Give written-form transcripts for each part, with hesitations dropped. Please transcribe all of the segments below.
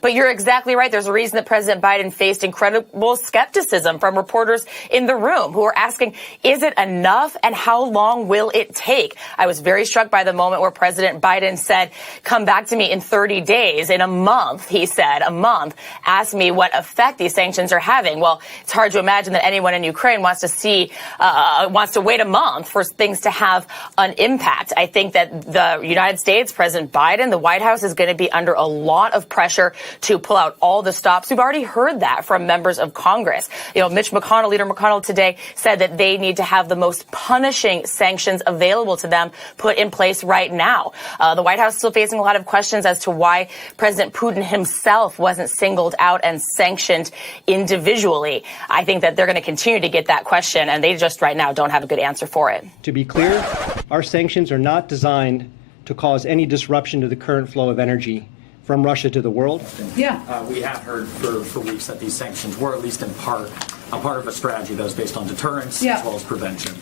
But you're exactly right. There's a reason that President Biden faced incredible skepticism from reporters in the room who were asking, is it enough and how long will it take? I was very struck by the moment where President Biden said, come back to me in 30 days, in a month, he said, a month, ask me what effect these sanctions are having. Well, it's hard to imagine that anyone in Ukraine wants to wait a month for things to have an impact. I think that the United States, President Biden, the White House is going to be under a lot of pressure to pull out all the stops. We've already heard that from members of Congress. You know, Leader McConnell today said that they need to have the most punishing sanctions available to them put in place right now. The White House is still facing a lot of questions as to why President Putin himself wasn't singled out and sanctioned individually. I think that they're going to continue to get that question, and they just right now don't have a good answer for it. To be clear, our sanctions are not designed to cause any disruption to the current flow of energy from Russia to the world. Yeah. We have heard for weeks that these sanctions were, at least in part, a part of a strategy that was based on deterrence as well as prevention.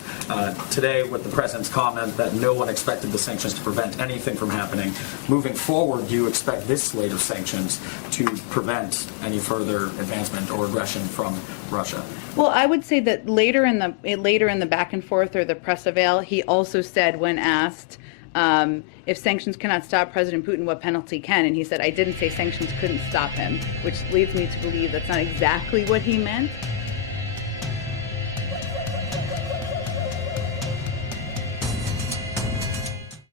Today, with the president's comment that no one expected the sanctions to prevent anything from happening, moving forward, do you expect this slate of sanctions to prevent any further advancement or aggression from Russia? Well, I would say that later in the back and forth or the press avail, he also said when asked if sanctions cannot stop President Putin, what penalty can? And he said, I didn't say sanctions couldn't stop him, which leads me to believe that's not exactly what he meant.